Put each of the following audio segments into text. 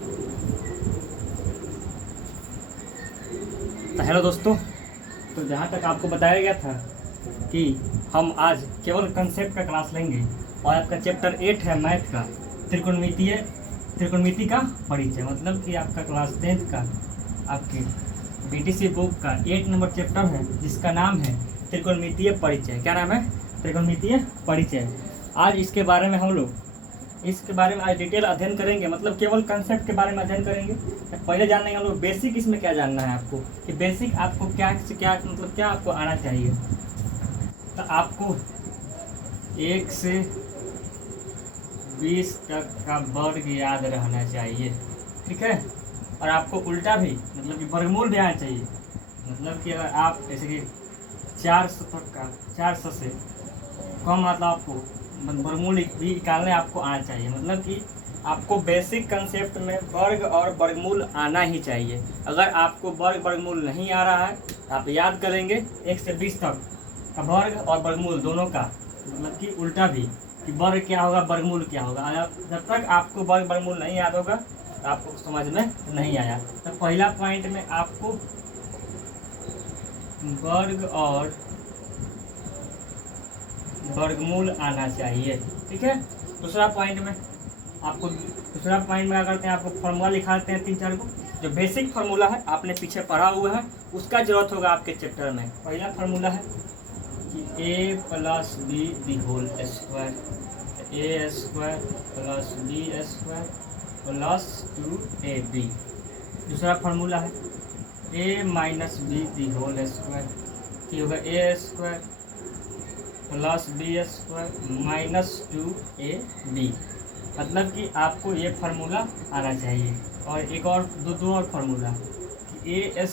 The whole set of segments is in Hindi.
तो हेलो दोस्तों, तो जहाँ तक आपको बताया गया था कि हम आज केवल कंसेप्ट का क्लास लेंगे और आपका चैप्टर 8 है मैथ का त्रिकोणमिति का परिचय। मतलब कि आपका क्लास 10th का आपके बीटीसी बुक का 8 नंबर चैप्टर है जिसका नाम है त्रिकोणमितीय परिचय। क्या नाम है? त्रिकोणमितीय परिचय। आज इसके बारे में हम लोग आज डिटेल अध्ययन करेंगे। मतलब केवल कंसेप्ट के बारे में अध्ययन करेंगे। पहले जानने हम लोग बेसिक इसमें क्या जानना है आपको, कि बेसिक आपको क्या मतलब क्या आपको आना चाहिए। तो आपको 1 से 20 तक का वर्ग याद रहना चाहिए, ठीक है। और आपको उल्टा भी मतलब कि वर्गमूल भी आना चाहिए। मतलब कि अगर आप जैसे कि 400 तक का 400 से कम मतलब आपको वर्गमूल भी निकालने आपको आना चाहिए। मतलब कि आपको बेसिक कंसेप्ट में वर्ग और वर्गमूल आना ही चाहिए। अगर आपको वर्गमूल नहीं आ रहा है तो आप याद करेंगे 1 से 20 तक का वर्ग और वर्गमूल दोनों का, मतलब कि उल्टा भी कि वर्ग क्या होगा वर्गमूल क्या होगा। जब तक आपको वर्गमूल नहीं याद होगा तो आपको समझ में नहीं आया। तो पहला पॉइंट में आपको वर्ग और वर्गमूल आना चाहिए, ठीक है। दूसरा पॉइंट में क्या करते हैं, आपको फॉर्मूला लिखाते हैं 3-4 को। जो बेसिक फार्मूला है आपने पीछे पढ़ा हुआ है उसका जरूरत होगा आपके चैप्टर में। पहला फार्मूला है कि a + b the whole square, a² + b² + 2ab। दूसरा फार्मूला है a - b the whole square, ये होगा a² + b² - 2ab। मतलब कि आपको ये फार्मूला आना चाहिए। और एक और दो और फार्मूला कि a²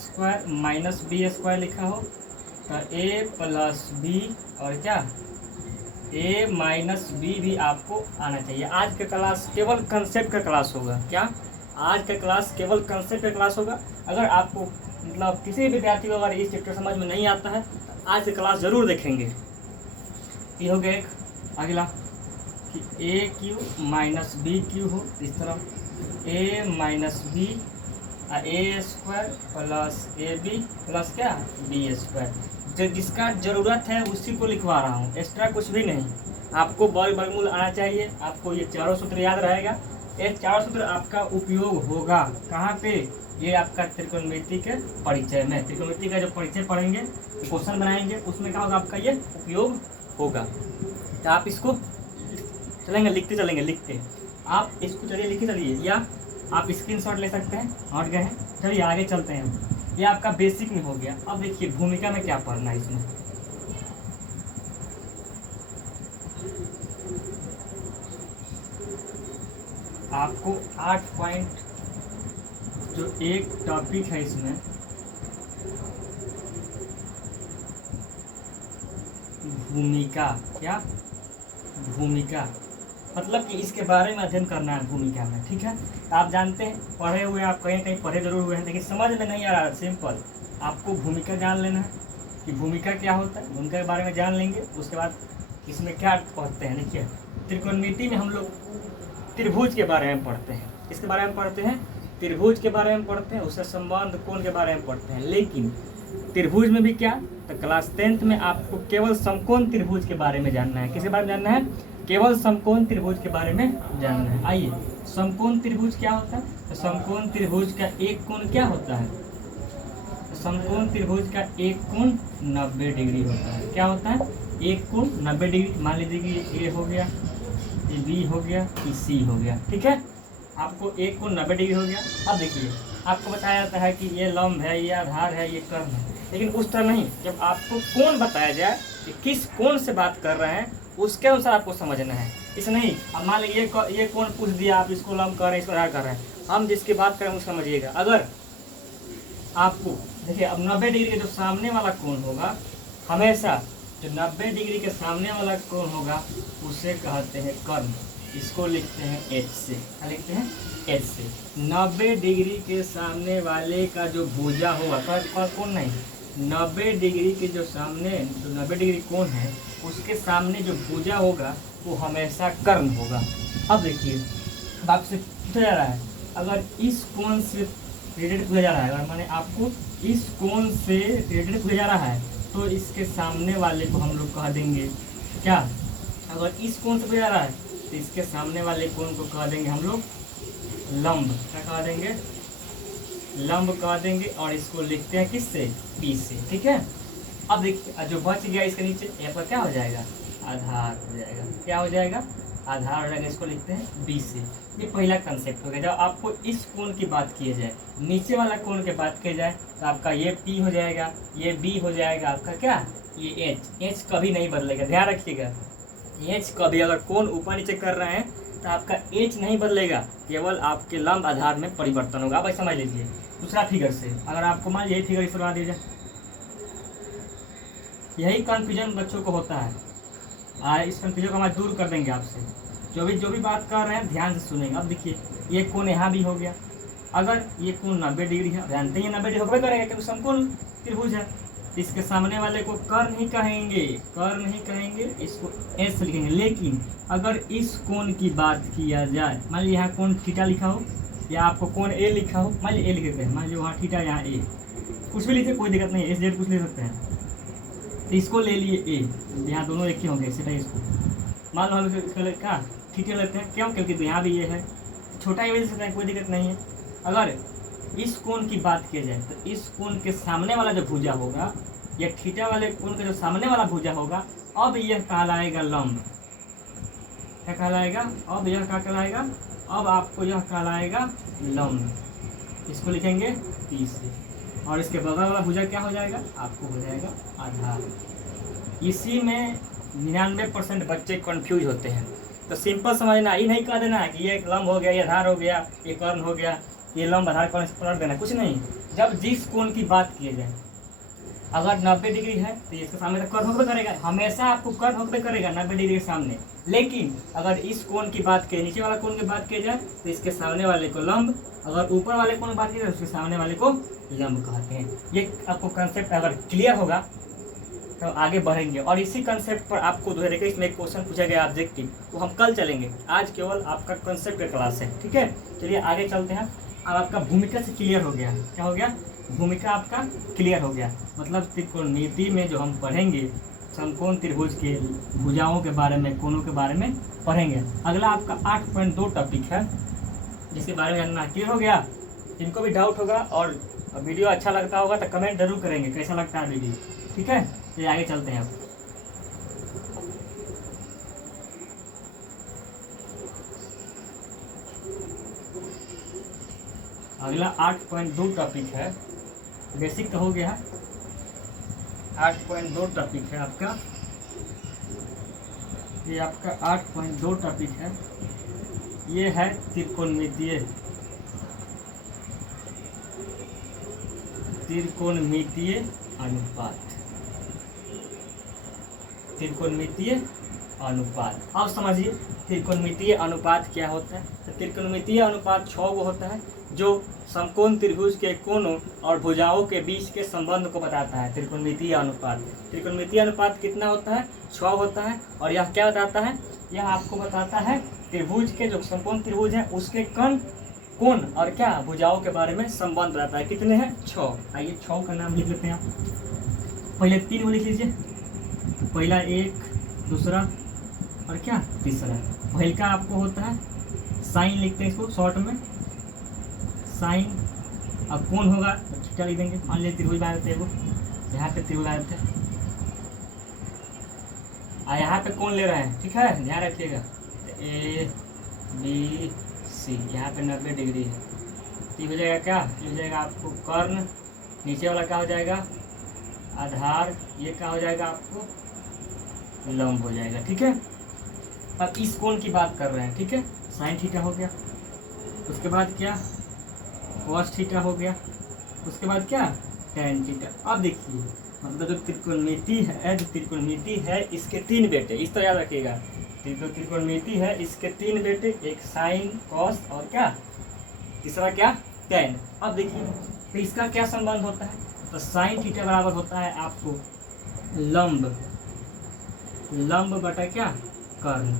- b² लिखा हो तो a + b और क्या a - b भी आपको आना चाहिए। आज का क्लास केवल कंसेप्ट का क्लास होगा। क्या? आज का क्लास केवल कंसेप्ट का क्लास होगा। अगर आपको मतलब किसी विद्यार्थी को अगर इस चैप्टर समझ में नहीं आता है तो आज का क्लास जरूर देखेंगे। ये हो गया एक। अगला कि a³ - b³ हो इस तरह a - b a² + ab + क्या b²। जिसका ज़रूरत है उसी को लिखवा रहा हूँ, एक्स्ट्रा कुछ भी नहीं। आपको वर्गमूल आना चाहिए। आपको ये चारों सूत्र याद रहेगा। ये चारों सूत्र आपका उपयोग होगा कहाँ पे? ये आपका त्रिकोणमिति के परिचय में। त्रिकोणमिति का जो परिचय पढ़ेंगे, क्वेश्चन बनाएंगे, उसमें क्या होगा आपका ये उपयोग होगा। तो आप इसको चलेंगे लिखते आप इसको चलिए लिखते चलिए, या आप स्क्रीनशॉट ले सकते हैं। हट गए हैं, चलिए आगे चलते हैं। ये आपका बेसिक में हो गया। अब देखिए भूमिका में क्या पढ़ना है। इसमें आपको 8 पॉइंट जो एक टॉपिक है इसमें भूमिका। क्या? भूमिका मतलब कि इसके बारे में अध्ययन करना है भूमिका में, ठीक है। तो आप जानते हैं पढ़े हुए, आप कहीं कहीं पढ़े जरूर हुए हैं, लेकिन समझ में नहीं आ रहा है। सिंपल आपको भूमिका जान लेना है कि भूमिका क्या होता है। भूमिका के बारे में जान लेंगे, उसके बाद इसमें क्या पढ़ते हैं। देखिए त्रिकोणमिति में हम लोग त्रिभुज के बारे में पढ़ते हैं। इसके बारे में पढ़ते हैं, त्रिभुज के बारे में पढ़ते हैं, उससे संबंध कोण के बारे में पढ़ते हैं। लेकिन त्रिभुज में भी क्या, तो क्लास 10th में आपको केवल समकोण त्रिभुज के बारे में जानना है। किसके बारे में जानना है? केवल समकोण त्रिभुज के बारे में जानना है। आइए, समकोण त्रिभुज क्या होता है? तो समकोण त्रिभुज का एक कोण क्या होता है? समकोण त्रिभुज का एक कोण 90 डिग्री होता है। क्या होता है? एक कोण 90 डिग्री। मान लीजिए कि ये A हो गया, ये B हो गया, ये C हो गया, ठीक है। आपको एक कोण 90 डिग्री हो गया। अब देखिए आपको बताया जाता है कि ये लंब है, ये आधार है, ये कर्ण है, लेकिन उस तरह नहीं। जब आपको कोण बताया जाए कि किस कोण से बात कर रहे हैं, उसके अनुसार आपको समझना है। इस नहीं अब मान लीजिए ये कोण पूछ दिया, आप इसको लंब कर रहे हैं, इसको आधार कर रहे हैं, हम जिसकी बात करें उसको समझिएगा। अगर आपको देखिए अब 90 डिग्री के जो सामने वाला कोण होगा, हमेशा जो 90 डिग्री के सामने वाला कोण होगा उसे कहते हैं कर्ण। इसको लिखते हैं H से। क्या लिखते हैं? H से। 90 डिग्री के सामने वाले का जो भुजा होगा, कोण नहीं, 90 डिग्री के जो सामने जो 90 डिग्री कोण है उसके सामने जो भुजा होगा वो हमेशा कर्ण होगा। अब देखिए अब आपसे पूछा जा रहा है, अगर इस कोण से रिलेटेड पूछा जा रहा है, अगर मैंने आपको इस कोण से रिलेटेड पूछा जा रहा है तो इसके सामने वाले को हम लोग कह देंगे क्या, अगर इस कोण से पूछा जा रहा है तो इसके सामने वाले कोण को कह देंगे हम लोग लंब। क्या कह देंगे, लंब कह देंगे। और इसको लिखते हैं किससे, पी से, ठीक है। अब देखिए जो बच गया इसके नीचे यहाँ पर क्या हो जाएगा, आधार हो जाएगा। क्या हो जाएगा, आधार हो जाएगा। इसको लिखते हैं बी से। ये पहला कंसेप्ट हो गया। जब आपको इस कोण की बात की जाए, नीचे वाला कोण की बात की जाए तो आपका ये पी हो जाएगा, ये बी हो जाएगा, आपका क्या ये एच। एच कभी नहीं बदलेगा, ध्यान रखिएगा। एच कभी अगर कोण ऊपर नीचे कर रहे हैं तो आपका एच नहीं बदलेगा, केवल आपके लंब आधार में परिवर्तन होगा। अब समझ लीजिए दूसरा फिगर से, अगर आपको मान यही फिगर इस बना दीजिए, यही कन्फ्यूजन बच्चों को होता है। इस कन्फ्यूजन को हम दूर कर देंगे आपसे। जो भी बात कर रहे हैं ध्यान से सुनेंगे। अब देखिए ये कोण यहाँ भी हो गया, अगर ये कोण 90 डिग्री है, जानते हैं 90 डिग्री होगा करेगा क्योंकि समकोण त्रिभुज है। इसके सामने वाले को कर्ण ही कहेंगे, कर्ण ही कहेंगे, इसको एस लिखेंगे। लेकिन अगर इस कोण की बात किया जाए, मान लीजिए यहाँ कोण थीटा लिखा हो या आपको कोण ए लिखा हो, मान लीजिए ए लिख देते हैं, मान लीजिए वहाँ थीटा यहाँ ए, कुछ भी लिखिए कोई दिक्कत नहीं है, एस जेड कुछ ले सकते हैं। तो इसको ले लिए ए, यहाँ दोनों एक ही होंगे, सीधा इसको मान लो हम इसको क्या थीटा लेते हैं, क्यों, क्योंकि यहाँ भी ये है, छोटा ही ले सकते हैं, कोई दिक्कत नहीं है। अगर इस कोण की बात की जाए तो इस कोण के सामने वाला जो भुजा होगा या थीटा वाले कोण के जो सामने वाला भुजा होगा, अब यह कहलाएगा लंब। क्या कहलाएगा, अब यह क्या कहलाएगा, अब आपको यह कहलाएगा लंब। इसको लिखेंगे पी से। और इसके बगल वाला भुजा क्या हो जाएगा, आपको हो जाएगा आधार। इसी में 99% बच्चे कंफ्यूज होते हैं। तो सिंपल समझना, ये नहीं कह देना है कि ये एक लंब हो गया, ये आधार हो गया, ये कर्ण हो गया, ये लंब आधार कर्ण पलट देना, कुछ नहीं। जब जिस कोण की बात की जाए, अगर 90 डिग्री है तो इसके सामने तो कर्ण होबे करेगा, हमेशा आपको कर्ण होबे करेगा 90 डिग्री के सामने। लेकिन अगर इस कोण की बात की, नीचे वाला कोण की बात की जाए तो इसके सामने वाले को लंब, अगर ऊपर वाले कोण की बात की जाए तो उसके सामने वाले को लंब कहते हैं। ये आपको कंसेप्ट अगर क्लियर होगा तो आगे बढ़ेंगे। और इसी कंसेप्ट पर आपको 2021 में एक क्वेश्चन पूछा गया ऑब्जेक्टिव, वो हम कल चलेंगे, आज केवल आपका कंसेप्ट का क्लास है, ठीक है। चलिए आगे चलते हैं। अब आपका भूमिका से क्लियर हो गया, क्या हो गया, भूमिका आपका क्लियर हो गया। मतलब त्रिकोणमिति में जो हम पढ़ेंगे समकोण त्रिभुज के भुजाओं के बारे में, कोणों के बारे में पढ़ेंगे। अगला आपका 8.2 टॉपिक है, जिसके बारे में जानना क्लियर हो गया। जिनको भी डाउट होगा और वीडियो अच्छा लगता होगा तो कमेंट जरूर करेंगे कैसा लगता है वीडियो, ठीक है। ये आगे चलते हैं अब। अगला 8.2 टॉपिक है, बेसिक तो हो गया। 8.2 टॉपिक है आपका, ये आपका 8.2 टॉपिक है। ये है त्रिकोणमितीय, त्रिकोणमितीय अनुपात, त्रिकोणमितीय अनुपात। अब समझिए त्रिकोणमितीय अनुपात क्या होता है। तो त्रिकोणमितीय अनुपात 6 गो होता है, जो समकोण त्रिभुज के कोणों और भुजाओं के बीच के संबंध को बताता है। त्रिकोणमितीय अनुपात, त्रिकोणमितीय अनुपात कितना होता है, 6 होता है। और यह क्या बताता है, यह आपको बताता है त्रिभुज के, जो समकोण त्रिभुज है उसके कोण और क्या भुजाओं के बारे में संबंध बताता है। कितने हैं, 6। आइए 6 का नाम लिख लेते हैं आप। पहले 3 को लिख लीजिए, पहला 1, दूसरा और क्या तीसरा। पहल का आपको होता है साइन, लिखते हैं इसको शॉर्ट में साइन। अब कोण होगा तो थीटा लिख देंगे। मान लीजिए त्रिभुज बना देते हैं, वो यहाँ पे त्रिभुज बना देते हैं और यहाँ पे कोण ले रहे हैं, ठीक है, ध्यान रखिएगा। ए बी सी, यहाँ पे 90 डिग्री है, तो ये हो जाएगा क्या, ये हो जाएगा आपको कर्ण। नीचे वाला क्या हो जाएगा, आधार। ये क्या हो जाएगा आपको लंब हो जाएगा, ठीक है। अब इस कोण की बात कर रहे हैं, ठीक है, साइन थीटा हो गया। उसके बाद क्या, कॉस थीटा हो गया। उसके बाद क्या, टैन थीटा। अब देखिए मतलब जो त्रिकोणमिति है, जो त्रिकोणमिति है इसके 3 बेटे, इस तरह याद रखिएगा। त्रिकोणमिति है इसके 3 बेटे, एक साइन, कॉस और क्या तीसरा क्या, टैन। अब देखिए तो इसका क्या संबंध होता है, तो साइन थीटा बराबर होता है आपको लंब, लंब बटा क्या, कर्ण,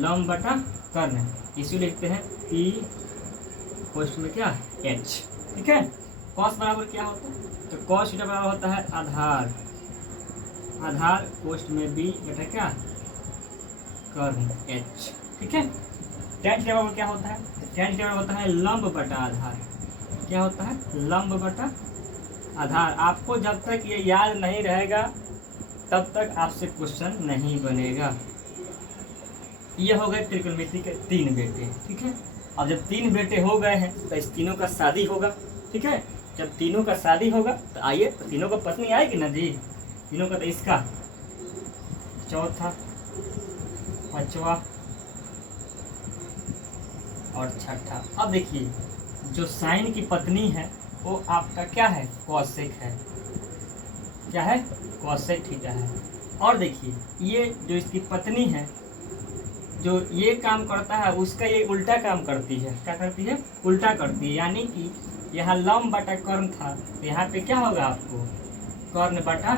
लंब बटा कर्ण। इसी लिखते हैं पी कोष्ठ में क्या एच, ठीक है। कॉस बराबर क्या होता है, तो कॉस थीटा बराबर होता है आधार, आधार कोष्ठ में बी बटा क्या कर्ण एच, ठीक है। टेन थीटा बराबर क्या होता है, टेन थीटा बराबर होता है लंब बटा आधार, क्या होता है लंब बटा आधार। आपको जब तक ये याद नहीं रहेगा तब तक आपसे क्वेश्चन नहीं बनेगा। ये हो गए त्रिकोणमिति के 3 बेटे, ठीक है। अब जब 3 बेटे हो गए हैं तो इस तीनों का शादी होगा, ठीक है। जब तीनों का शादी होगा तो आइए, तो तीनों को पत्नी आएगी ना जी, तीनों का, तो इसका चौथा, पांचवा और छठा। अब देखिए जो साइन की पत्नी है वो आपका क्या है कौशिक है, क्या है कौशिक थीटा है। और देखिए ये जो इसकी पत्नी है जो ये काम करता है उसका ये उल्टा काम करती है, क्या करती है उल्टा करती है, यानी कि यहाँ लंब बटा कर्ण था तो यहाँ पे क्या होगा आपको कर्ण बटा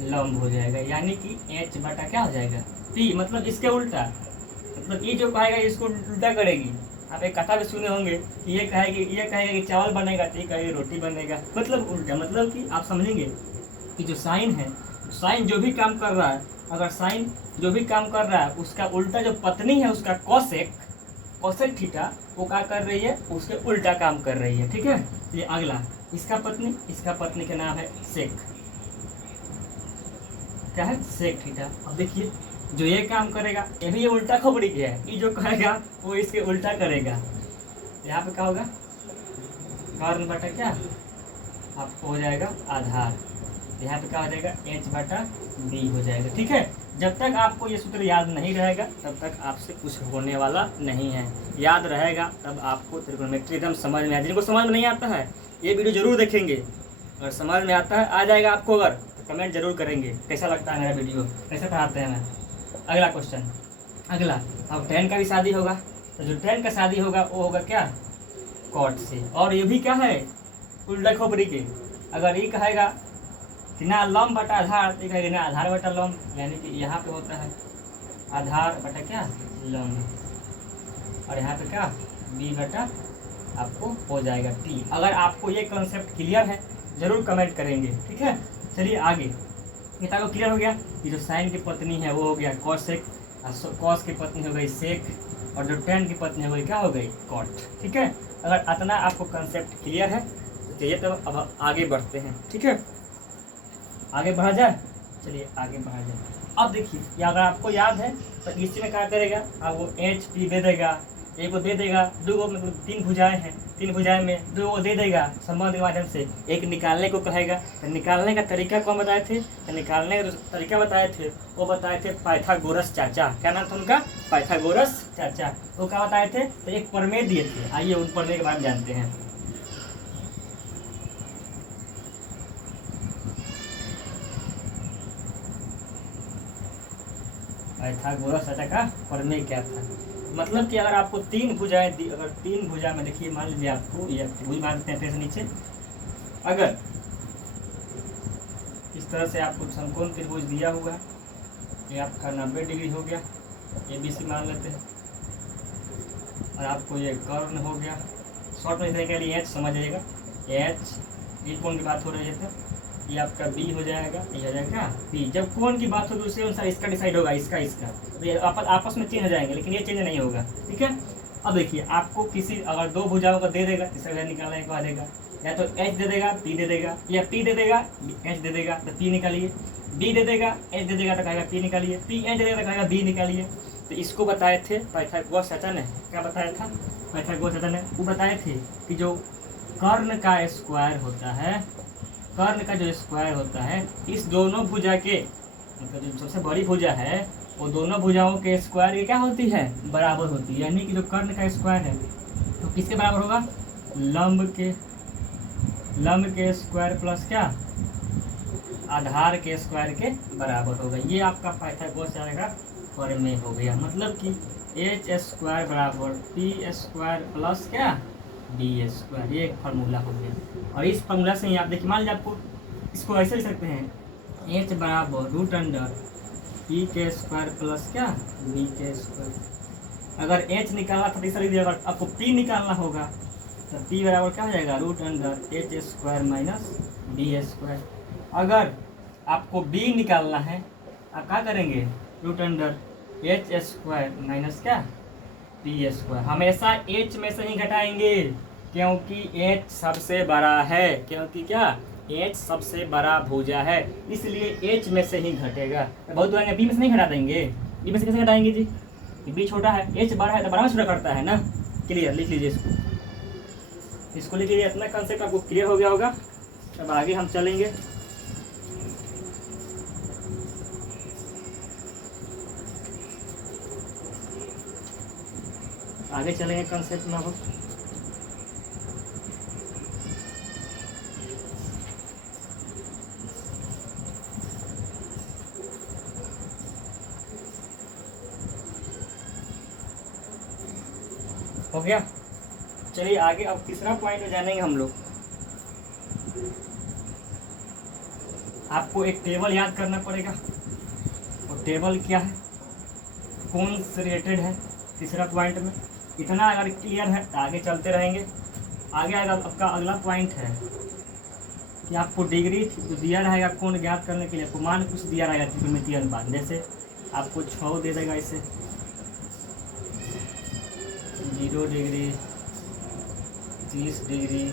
लंब हो जाएगा, यानी कि एच बटा क्या हो जाएगा पी, मतलब इसके उल्टा, मतलब ये जो कहेगा इसको उल्टा करेगी। आप एक कथा भी सुने होंगे कि ये कहेगा कि चावल बनेगा तो ये कहेगी रोटी बनेगा, मतलब उल्टा, मतलब कि आप समझेंगे कि जो साइन है, साइन जो भी काम कर रहा है, अगर साइन जो भी काम कर रहा है उसका उल्टा जो पत्नी है उसका कौशिक, कौशिक थीटा वो क्या कर रही है उसके उल्टा काम कर रही है, ठीक है। ये अगला इसका पत्नी का नाम है सेक, क्या है सेक थीटा। अब देखिए जो ये काम करेगा ये भी ये उल्टा खोपड़ी की है, ये जो कहेगा वो इसके उल्टा करेगा, यहाँ पे क्या होगा कर्ण बटा क्या आपको हो जाएगा आधार, यहाँ पे क्या हो जाएगा एच बटा बी हो जाएगा, ठीक है। जब तक आपको ये सूत्र याद नहीं रहेगा तब तक आपसे कुछ होने वाला नहीं है, याद रहेगा तब आपको त्रिकोणमिति एकदम समझ में आए। जिनको समझ में नहीं आता है ये वीडियो जरूर देखेंगे, अगर समझ में आता है आ जाएगा आपको अगर तो कमेंट जरूर करेंगे कैसा लगता है मेरा वीडियो, कैसे पढ़ाते हैं मैं। अगला क्वेश्चन, अगला अब 10 का भी शादी होगा, तो जो 10 का शादी होगा वो होगा क्या कॉट से, और ये भी क्या है उल्टा खोपड़ी के। अगर ये कहेगा कि ना लंब बटा आधार तो कहेगा ना आधार बटा लंब, यानी कि यहाँ पे होता है आधार बटा क्या लंब, और यहाँ पे क्या बी बटा आपको हो जाएगा टी। अगर आपको ये कॉन्सेप्ट क्लियर है जरूर कमेंट करेंगे, ठीक है। चलिए आगे, ये तो क्लियर हो गया कि जो साइन की पत्नी है वो हो गया कॉसेक, कॉस की पत्नी हो गई सेक, और जो टेन की पत्नी हो गई क्या हो गई कॉट, ठीक है। अगर इतना आपको कॉन्सेप्ट क्लियर है तो चलिए तो अब आगे बढ़ते हैं, ठीक है। आगे बढ़ा जाए, चलिए आगे बढ़ा जाए। अब देखिए ये अगर आपको याद है तो इसी में क्या करेगा, अब वो एच पी दे देगा, एक को दे देगा, दो को मतलब 3 भुजाएं हैं, 3 भुजाएं में 2 को दे देगा संबंध के माध्यम से, एक निकालने को कहेगा। तो निकालने का तरीका कौन बताए थे, तो निकालने का जो तरीका बताए थे वो बताए थे पाइथागोरस चाचा, क्या नाम था उनका पाइथागोरस चाचा, वो क्या बताए थे, तो एक प्रमेय दिए थे। आइए उन प्रमेय के बारे में जानते हैं। पाइथागोरस चाचा का प्रमेय क्या था, मतलब कि अगर आपको 3 भुजाएं दी, अगर 3 भुजा में देखिए मान लीजिए आपको ये भुज मानते हैं से नीचे, अगर इस तरह से आपको समकोण त्रिभुज दिया हुआ है, ये आपका 90 डिग्री हो गया, ये बी सी मान लेते हैं, और आपको ये कर्ण हो गया, शॉर्ट में लिखने के लिए एच समझिएगा, एच ये कोण की बात हो रही है तो ये आपका बी हो जाएगा, ये हो जाएगा बी। जब कोण की बात होगी उसी अनुसार इसका डिसाइड होगा, इसका तो ये आपस में चेंज हो जाएंगे, लेकिन ये चेंज नहीं होगा, ठीक है। अब देखिए आपको किसी अगर 2 भुजाओं को दे देगा इसका निकालने को आ जाएगा, या तो एच दे देगा पी दे देगा, या पी दे देगा एच दे देगा तो पी निकालिए, बी दे देगा एच दे देगा तो कहेगा पी निकालिए, पी एच दे देगा तो कहेगा बी निकालिए। तो इसको बताए थे पाइथागोरस चाचा ने, क्या बताया था पाइथागोरस चाचा ने, वो बताए थे कि जो कर्ण का स्क्वायर होता है, कर्ण का जो स्क्वायर होता है इस दोनों भुजा के, मतलब जो सबसे बड़ी भुजा है वो दोनों भुजाओं के स्क्वायर की क्या होती है बराबर होती है, यानी कि जो कर्ण का स्क्वायर है तो किसके बराबर होगा लंब के स्क्वायर प्लस क्या आधार के स्क्वायर के बराबर होगा। ये आपका पाइथागोरस का प्रमेय हो गया, मतलब कि एच स्क्वायर बराबर पी स्क्वायर प्लस क्या डी स्क्वायर, ये एक फार्मूला हो गया। और इस फार्मूला से ही आप देखिए मान लीजिए आपको इसको ऐसे लिख सकते हैं, एच बराबर रूट अंडर पी के स्क्वायर प्लस क्या बी के स्क्वायर। अगर एच निकालना था तो इसे लिख दिया, अगर आपको पी निकालना होगा तो p बराबर क्या हो जाएगा root under h square minus b square. अगर आपको b निकालना है आप क्या करेंगे root under h square minus क्या पी स्क्वायर। हमेशा h में से ही घटाएंगे क्योंकि h सबसे बड़ा है, क्योंकि क्या h सबसे बड़ा भुजा है, इसलिए h में से ही घटेगा। बहुत बी में से नहीं घटा देंगे, बी में से कैसे घटाएंगे जी, बी छोटा है, h बड़ा है तो बड़ा में छोटा करता है ना। क्लियर, लिख लीजिए इसको लिख लीजिए। इतना कंसेप्ट आपको क्लियर हो गया होगा। अब आगे हम चलेंगे। आगे चलेंगे कंसेप्ट में। अब हो गया, चलिए आगे। अब तीसरा पॉइंट में जानेंगे हम लोग। आपको एक टेबल याद करना पड़ेगा, और टेबल क्या है, कौन से रिलेटेड है तीसरा पॉइंट में। इतना अगर क्लियर है तो आगे चलते रहेंगे। आगे आपका अगला पॉइंट है कि आपको डिग्री दिया रहेगा कोण ज्ञात करने के लिए, आपको मान कुछ दिया रहेगा त्रिकोणमितीय अनुपात। जैसे आपको 6 दे देगा, इसे 0 डिग्री 30 डिग्री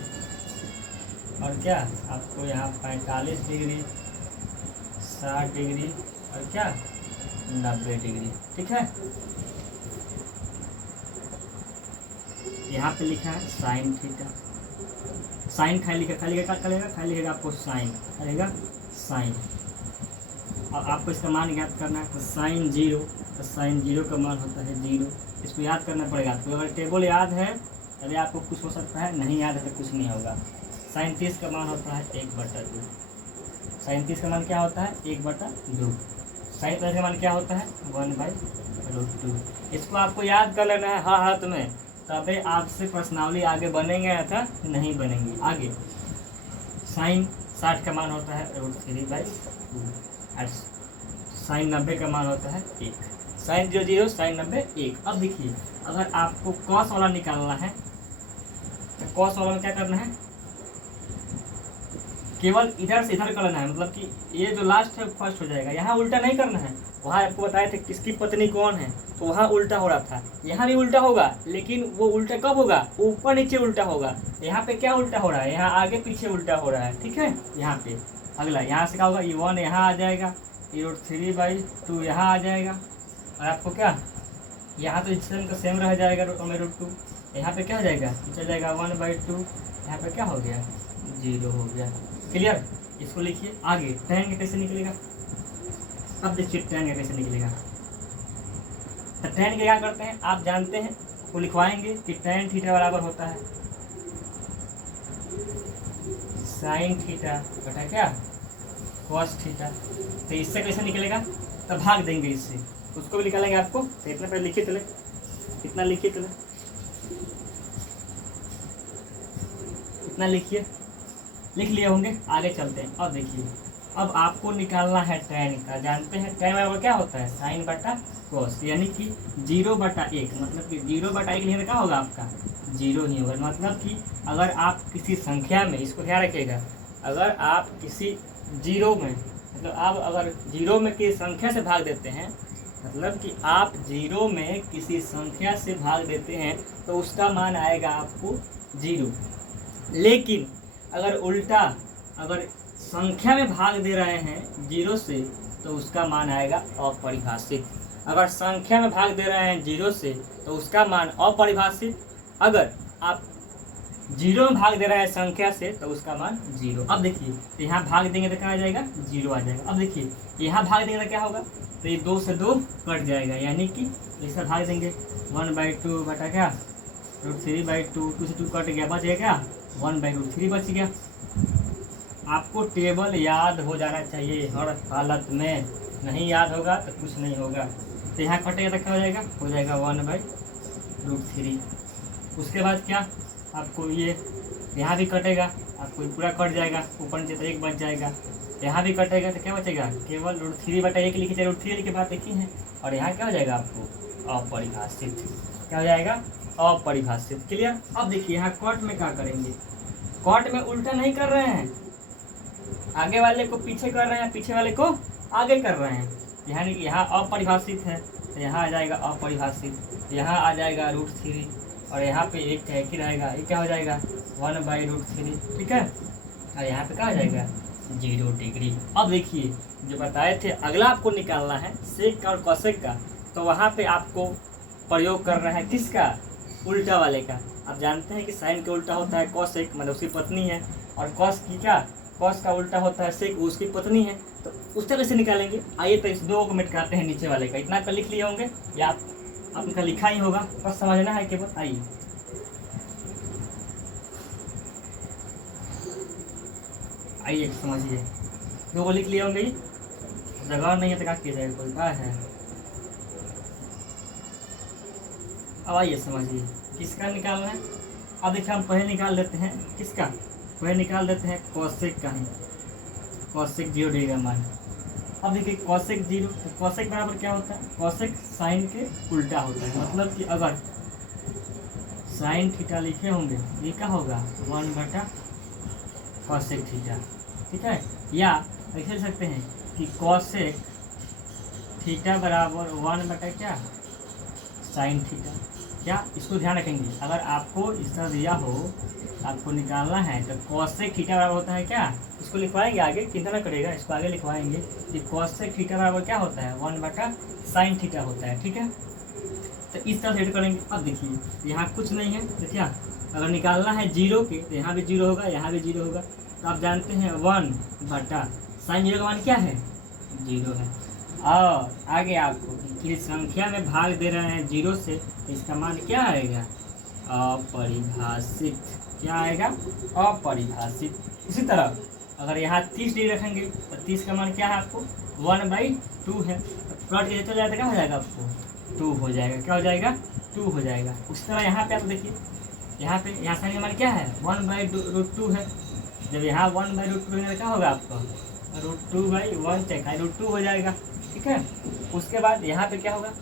और क्या आपको यहाँ 45 डिग्री 60 डिग्री और क्या 90 डिग्री। ठीक है, यहाँ पे लिखा है साइन थीटा। साइन खाली लिखेगा आपको साइन करेगा साइन। और आपको इसका मान ज्ञात करना है, तो साइन 0, तो साइन 0 का मान होता है 0। इसको याद करना पड़ेगा आपको। अगर टेबल याद है तभी आपको कुछ हो सकता है, नहीं याद है तो कुछ नहीं होगा। साइन 30 का मान होता है 1/2। साइन 30 का मान क्या होता है 1/2। साइन 30 का मान क्या होता है 1/√2। इसको आपको याद कर लेना है हाँ हाथ में, तभी आपसे प्रश्नावली आगे बनेंगे अथा नहीं बनेंगे। आगे साइन 60 का मान होता है √3/2। साइन 90 का मान होता है 1। Sine 0 sine 90 1। अब देखिए, अगर आपको कॉस वाला निकालना है तो कॉस वाला में क्या करना है, केवल इधर से इधर करना है। मतलब कि ये जो लास्ट है फर्स्ट हो जाएगा, यहाँ उल्टा नहीं करना है। वहाँ आपको बताए थे किसकी पत्नी कौन है, तो वहाँ उल्टा हो रहा था, यहाँ भी उल्टा होगा, लेकिन वो उल्टा कब होगा, ऊपर नीचे उल्टा होगा। यहाँ पे क्या उल्टा हो रहा है, यहाँ आगे पीछे उल्टा हो रहा है। ठीक है, यहाँ पे अगला यहाँ से क्या होगा, ये 1 यहाँ आ जाएगा, ये √3/2 यहाँ आ जाएगा। और आपको क्या यहाँ तो सेम का सेम रह जाएगा √2। यहाँ पे क्या हो जाएगा, चल जाएगा 1/2। यहाँ पे क्या हो गया 0 हो गया। क्लियर, इसको लिखिए। आगे tan का कैसे निकलेगा, अब देखिए tan का कैसे निकलेगा। तो tan का क्या करते हैं आप जानते हैं, वो लिखवाएंगे कि tan थीटा बराबर होता है साइन थीटा बटा क्या cos थीटा। तो इससे कैसे निकलेगा, तो भाग देंगे इससे, उसको भी निकालेंगे आपको। तो इतना पहले लिखिए चले, इतना लिखिए चले, इतना लिखिए, लिख लिए होंगे। आगे चलते हैं। अब देखिए, अब आपको निकालना है tan का। जानते हैं tan बराबर क्या होता है साइन बटा cos, यानी कि 0/1। मतलब कि 0/1 लिखने क्या होगा आपका 0 ही होगा। मतलब कि अगर आप किसी संख्या में, इसको ध्यान रखिएगा, अगर आप किसी 0 में, मतलब आप अगर 0 में किसी संख्या से भाग देते हैं, मतलब कि आप 0 में किसी संख्या से भाग देते हैं तो उसका मान आएगा आपको 0। लेकिन अगर उल्टा, अगर संख्या में भाग दे रहे हैं 0 से, तो उसका मान आएगा अपरिभाषित। अगर संख्या में भाग दे रहे हैं 0 से तो उसका मान अपरिभाषित। अगर आप 0 में भाग दे रहे हैं संख्या से तो उसका मान 0। अब देखिए, यहाँ भाग देंगे तो क्या आ जाएगा 0 आ जाएगा। अब देखिए, यहाँ भाग देंगे तो क्या होगा, तो ये 2 से 2 कट जाएगा, यानी कि इसे भाग देंगे 1/2 बटा क्या √3/2। 2 से 2 कट गया, बच गया क्या 1/√3 बच गया। आपको टेबल याद हो जाना चाहिए हर हालत में, नहीं याद होगा तो कुछ नहीं होगा। तो यहाँ कटेगा तो क्या हो जाएगा 1/√3। उसके बाद क्या आपको ये यहाँ भी कटेगा, आपको पूरा कट जाएगा, ऊपर नीचे तो 1 बच जाएगा। यहाँ भी कटेगा तो क्या बचेगा, केवल √3/1 लिखिए, √3 के बाद देखिए हैं। और यहाँ क्या हो जाएगा आपको अपरिभाषित, क्या हो जाएगा अपरिभाषित। क्लियर। अब देखिए यहाँ कॉट में क्या करेंगे, कॉट में उल्टा नहीं कर रहे हैं, आगे वाले को पीछे कर रहे हैं, पीछे वाले को आगे कर रहे हैं। यानी कि यहाँ अपरिभाषित है तो यहाँ आ जाएगा अपरिभाषित, यहाँ आ जाएगा √3 और यहाँ पे एक ही रहेगा, ये क्या हो जाएगा 1/√3। ठीक है। और यहाँ पे क्या आ जाएगा 0 डिग्री। अब देखिए जो बताए थे अगला आपको निकालना है सेक का और कॉसेक का, तो वहाँ पे आपको प्रयोग करना है किसका, उल्टा वाले का। आप जानते हैं कि साइन का उल्टा होता है कॉसेक, मतलब उसकी पत्नी है, और कॉस की क्या, कॉस का उल्टा होता है सेक, उसकी पत्नी है। तो उस तरह से निकालेंगे। आइए तो इस दो को मिटाते हैं नीचे वाले का। इतना कर लिख लिए होंगे या आपका लिखा ही होगा, बस समझना है केवल। आइए आइए समझिए, दो को लिख लिए होंगे, जगह नहीं है तो क्या किया जाएगा, कोई बात है। अब आइए समझिए किसका निकालना है। अब देखिए हम पहले निकाल देते हैं किसका, पहले निकाल देते हैं कॉसेक का ही, कॉसेक 0 डिग्री का मान। अब देखिए कॉसेक 0, तो कॉसेक बराबर क्या होता है, कॉसेक साइन के उल्टा होता है। मतलब कि अगर साइन थीटा लिखे होंगे ये क्या होगा 1/कॉसेक थीटा। ठीक है। या ऐसे लिख सकते हैं कि कॉसेक थीटा बराबर 1/ क्या साइन थीटा। क्या इसको ध्यान रखेंगे, अगर आपको इस तरह दिया हो आपको निकालना है तो कॉसेक थीटा बराबर होता है क्या, इसको लिखवाएंगे आगे, चिंता ना करेगा, इसको आगे लिखवाएंगे कि कॉसेक थीटा बराबर क्या होता है 1/साइन थीटा होता है। ठीक है। तो इस तरह से करेंगे। अब देखिए यहाँ कुछ नहीं है तो क्या, अगर निकालना है 0 के तो यहाँ भी 0 होगा, यहाँ भी 0 होगा। तो आप जानते हैं 1/साइन 0 का मान क्या है 0 है। और आगे आपको कि संख्या में भाग दे रहे हैं 0 से, तो इसका मान क्या आएगा अपरिभाषित। क्या आएगा अपरिभाषित। इसी तरह अगर यहाँ 30 डिग्री रखेंगे तो 30 का मान क्या है आपको 1/2 है। तो प्लॉट के चल जाएगा क्या हो जाएगा आपको 2 हो जाएगा। क्या हो जाएगा 2 हो जाएगा। उसी तरह यहाँ पे आप देखिए, यहाँ साइन का मान क्या है 1/√2 है। जब यहाँ 1/√2 है क्या होगा आपका √2/1 चेक √2 हो जाएगा। ठीक है। उसके बाद यहाँ पे क्या होगा,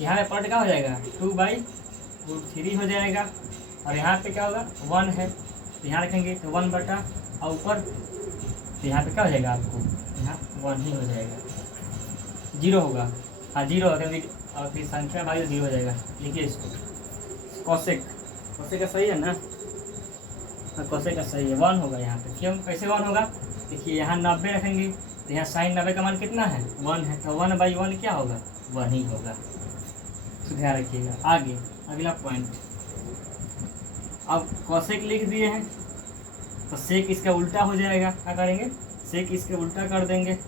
यहाँ पे प्लॉट क्या हो जाएगा 2/√3 हो जाएगा। और यहाँ पे क्या होगा 1 है तो यहाँ रखेंगे तो 1/ और ऊपर तो यहाँ पे क्या हो जाएगा आपको यहाँ 1 ही हो जाएगा, 0 होगा। हाँ 0 होगा और फिर संख्या भाई 0 हो जाएगा। लिखिए इसको कॉसेक, कॉसेक का सही है ना, हाँ कॉसेक का सही है 1 होगा यहाँ पे। क्यों कैसे 1 होगा, देखिए यहाँ 90 रखेंगे तो यहाँ साइन 90 का मान कितना है 1 है, तो 1/1 क्या होगा 1 ही होगा। तो ध्यान रखिएगा। आगे अगला पॉइंट, अब कॉसेक लिख दिए हैं तो सेक इसका उल्टा हो जाएगा। क्या करेंगे सेक इसके उल्टा कर देंगे।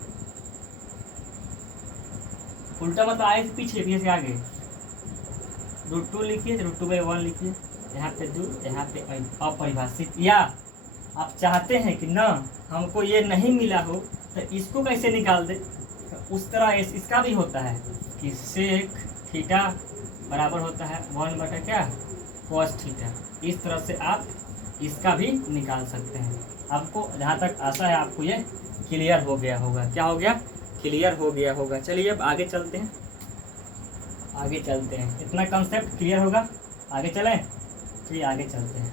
उल्टा मतलब आए से पीछे, पीछे से आगे। √2 लिखिए तो √2/1 लिखिए, यहाँ पे 2 यहाँ पे अपरिभाषित। या आप चाहते हैं कि ना हमको ये नहीं मिला हो तो इसको कैसे निकाल दे, तो उस तरह इसका भी होता है कि सेक थीटा बराबर होता है 1/ क्या कॉस थीटा। इस तरह से आप इसका भी निकाल सकते हैं। आपको जहाँ तक आशा है आपको ये क्लियर हो गया होगा। क्या हो गया क्लियर हो गया होगा। चलिए अब आगे चलते हैं, आगे चलते हैं। इतना कंसेप्ट क्लियर होगा, आगे चलें। चलिए आगे चलते हैं।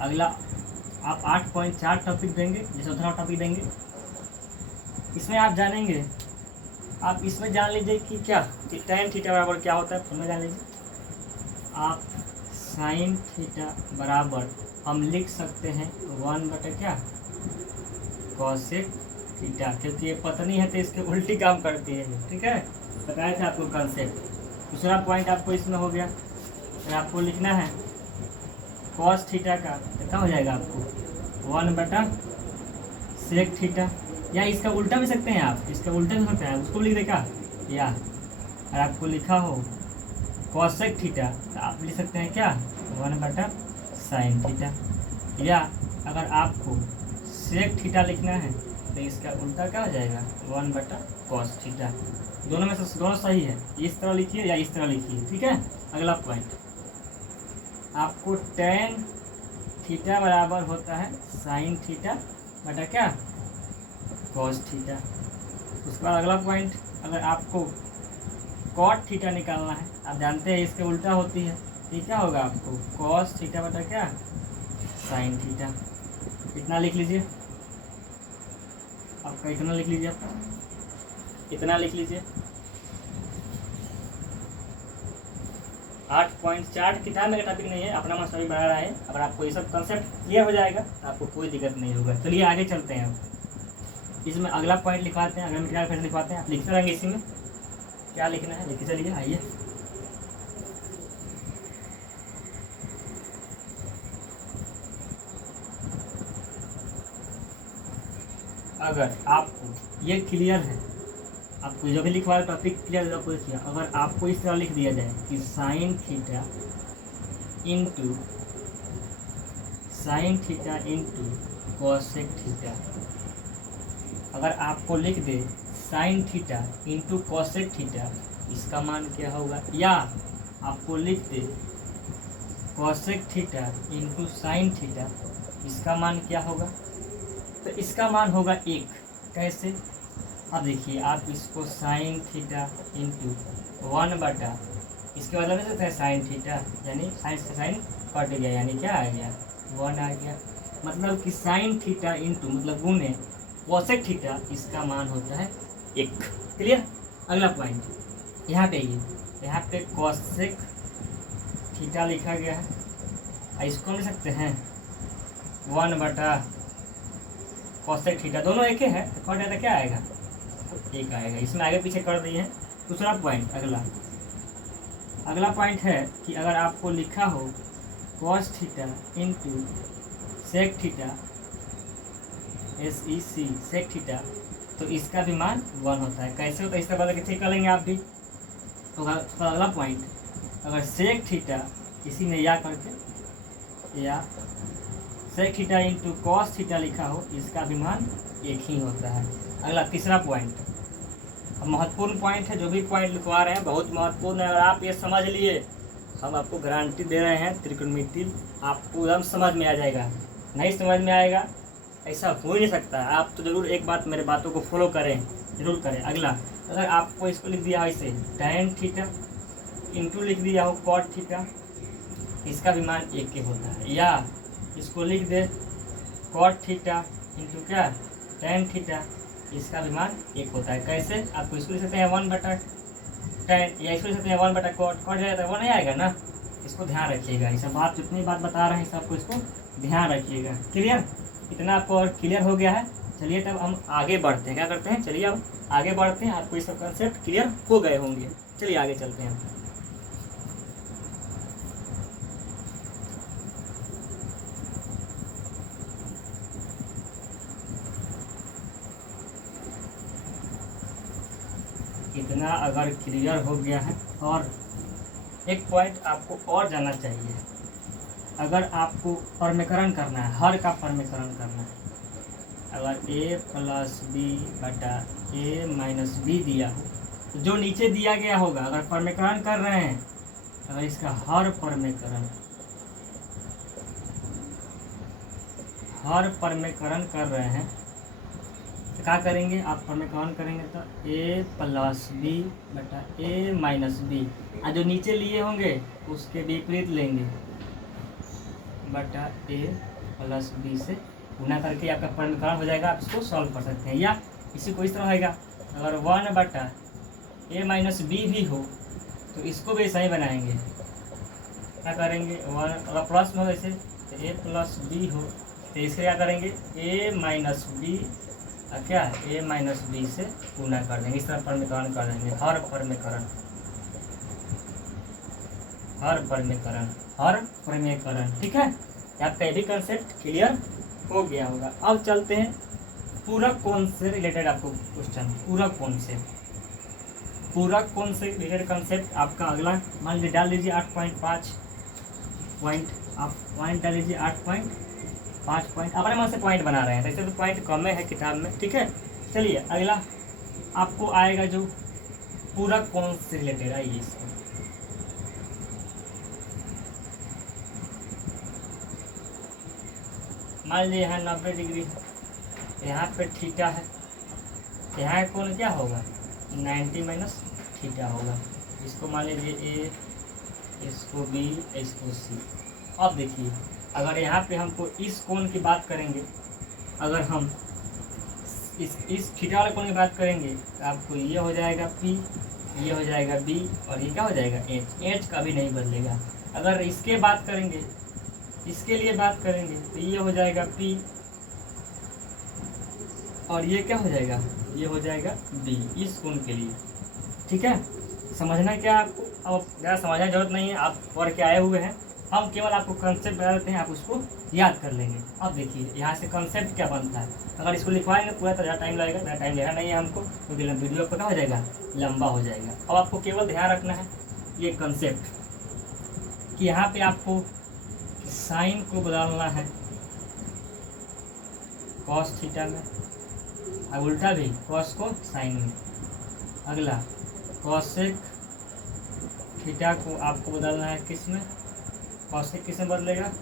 अगला आप 8.4 टॉपिक देंगे, जैसे उतना टॉपिक देंगे। इसमें आप जानेंगे, आप इसमें जान लीजिए कि क्या कि tan थीटा बराबर क्या होता है। उसमें जान लीजिए आप साइन थीटा बराबर हम लिख सकते हैं 1/ क्या कॉसेक थीटा, क्योंकि ये पत्नी है तो इसके उल्टी काम करती है। ठीक है, बताया था आपको कंसेप्ट। दूसरा पॉइंट आपको इसमें हो गया। तो आपको लिखना है कॉस थीटा का तो क्या हो जाएगा आपको 1/सेक थीटा, या इसका उल्टा भी सकते हैं आप, इसका उल्टा भी होता है उसको लिख देगा। या अगर आपको लिखा हो कॉसेक थीटा तो आप लिख सकते हैं क्या 1/साइन थीटा। या अगर आपको सेक थीटा लिखना है तो इसका उल्टा क्या हो जाएगा 1/कॉस थीटा। दोनों में से दोनों सही है। इस तरह लिखिए या इस तरह लिखिए। ठीक है। अगला पॉइंट आपको टेन थीटा बराबर होता है साइन थीटा बटा क्या, कॉस थीटा। उसके बाद अगला पॉइंट, अगर आपको कॉट थीटा निकालना है, आप जानते हैं इसके उल्टा होती है, तो क्या होगा आपको कॉस थीटा बटा क्या, साइन थीटा। इतना लिख लीजिए, आपका इतना लिख लीजिए, इतना लिख लीजिए। 8.4 किताब में टॉपिक नहीं है, अपना मन सभी बना रहा है। अगर आपको ये सब कंसेप्ट क्लियर हो जाएगा तो आपको कोई दिक्कत नहीं होगा। चलिए आगे चलते हैं। अब इसमें अगला पॉइंट लिखवाते हैं, अगला मटेरियल फिर लिखवाते हैं। आप लिखते रहेंगे इसी में, क्या लिखना है लिखते चलिए। आइए, अगर आपको ये क्लियर है, आपको जो भी लिखवा टॉपिक क्लियर आपको लिखिए। अगर आपको इस तरह लिख दिया जाए कि sine theta into cosec theta, अगर आपको लिख दे sine theta into cosec theta, इसका मान क्या होगा, या आपको लिख दे cosec theta into sine theta, इसका मान क्या होगा, तो इसका मान होगा 1। कैसे, अब देखिए आप इसको साइन थीटा इंटू 1 बटा, इसके बदले में सकते हैं साइन थीटा, यानी साइन से साइन कट गया, यानी क्या आ गया 1 आ गया। मतलब कि साइन थीटा इंटू मतलब गुने कॉसेक थीटा, इसका मान होता है 1। क्लियर। अगला पॉइंट यहाँ पे, यहाँ पे कॉसेक थीटा लिखा गया है, इसको लिख सकते हैं 1 बटा कॉसेक थीटा, दोनों एक ही है, कट जाता क्या आएगा, 1 आएगा। इसमें आगे पीछे कर दिए हैं। दूसरा पॉइंट, अगला पॉइंट है कि अगर आपको लिखा हो cos theta into sec theta, SEC sec theta, तो इसका भी मान 1 होता है। कैसे होता है इसका बदल के चेक कर लेंगे आप भी। तो अगला पॉइंट, अगर सेक थीटा इसी में या करके, या sec theta into cos theta लिखा हो, इसका भी मान 1 ही होता है। अगला तीसरा पॉइंट, अब महत्वपूर्ण पॉइंट है, जो भी पॉइंट लिखवा रहे हैं बहुत महत्वपूर्ण है। अगर आप ये समझ लिए, हम आपको गारंटी दे रहे हैं त्रिकोणमिति आपको एकदम समझ में आ जाएगा। नहीं समझ में आएगा ऐसा हो ही नहीं सकता। आप तो ज़रूर एक बात, मेरे बातों को फॉलो करें, जरूर करें। अगला, अगर आपको इसको लिख दिया हो ऐसे tan थीटा इंटू लिख दिया हो कॉट थीटा, इसका भी मान 1 के होता है। या इसको लिख दे कॉट थीटा इंटू क्या tan थीटा, इसका भी मान 1 होता है। कैसे, आपको इसको लिख सकते हैं 1 बटा tan, या इसको लिख सकते हैं 1 बटा कॉट जाएगा तो 1 नहीं आएगा ना। इसको ध्यान रखिएगा, ये सब बात जितनी बात बता रहे हैं सबको इसको ध्यान रखिएगा। क्लियर, इतना आपको और क्लियर हो गया है। चलिए तब हम आगे बढ़ते हैं, क्या करते हैं, चलिए अब आगे बढ़ते हैं। आपको ये सब कंसेप्ट क्लियर हो गए होंगे। चलिए आगे चलते हैं। इतना अगर क्लियर हो गया है, और एक पॉइंट आपको और जानना चाहिए, अगर आपको परमीकरण करना है, हर का परमीकरण करना है, अगर a प्लस बी बटा a माइनस बी दिया हो, तो जो नीचे दिया गया होगा, अगर परमीकरण कर रहे हैं, अगर इसका हर परमीकरण कर रहे हैं, तो क्या करेंगे आप, परमीकरण करेंगे तो a प्लस बी बटा a माइनस बी, और जो नीचे लिए होंगे उसके विपरीत लेंगे, बटा a प्लस बी से गुना करके आपका परमीकरण हो जाएगा। आप इसको सॉल्व कर सकते हैं। या इसी को इस तरह होगा, अगर 1 बटा a माइनस बी भी हो तो इसको भी ऐसा ही बनाएंगे। क्या करेंगे, 1 अगर प्लस में हो जैसे, तो a प्लस बी हो, तो इससे क्या करेंगे a माइनस बी, क्या a माइनस बी से गुना कर देंगे। इस तरह परमीकरण कर देंगे, हर परमीकरण। ठीक है, आपका ये भी कंसेप्ट क्लियर हो गया होगा। अब चलते हैं पूरक कोण से रिलेटेड आपको क्वेश्चन। पूरक कोण से रिलेटेड कंसेप्ट आपका अगला, मान लीजिए डाल लीजिए 8.5 पॉइंट, आप पॉइंट डाल लीजिए 8.5 पॉइंट, अपने मन से पॉइंट बना रहे हैं, वैसे तो पॉइंट कम है किताब में। ठीक है, चलिए अगला आपको आएगा जो पूरक कोण से रिलेटेड। आइए इसको मान लीजिए यहाँ 90 डिग्री है, यहाँ पे थीटा है, यहाँ का कोण क्या होगा 90 माइनस थीटा होगा। इसको मान लीजिए ए, इसको बी, इसको सी। अब देखिए अगर यहाँ पे हमको इस कोण की बात करेंगे, अगर हम इस थीटा वाले कोण की बात करेंगे तो आपको ये हो जाएगा पी, ये हो जाएगा बी, और ये क्या हो जाएगा एच। एच कभी नहीं बदलेगा। अगर इसके बात करेंगे, इसके लिए बात करेंगे तो ये हो जाएगा पी, और ये क्या हो जाएगा, ये हो जाएगा बी इस कोण के लिए। ठीक है, समझना क्या आपको, अब ज़्यादा समझने की जरूरत नहीं है, आप पढ़ के आए हुए हैं, हम केवल आपको कंसेप्ट बता देते हैं, आप उसको याद कर लेंगे। अब देखिए यहाँ से कंसेप्ट क्या बनता है, अगर इसको लिखवाएंगे पूरा तो ज़्यादा टाइम लगेगा, ज़्यादा टाइम लेना नहीं है हमको, क्योंकि वीडियो आपका क्या हो जाएगा, लंबा हो जाएगा। अब आपको केवल ध्यान रखना है ये कंसेप्ट कि यहाँ पे आपको साइन को बदलना है कॉस थीटा में, और उल्टा भी कॉस को साइन में। अगला कॉसेक थीटा को आपको बदलना है किस में, कॉसेक किस में बदलेगा,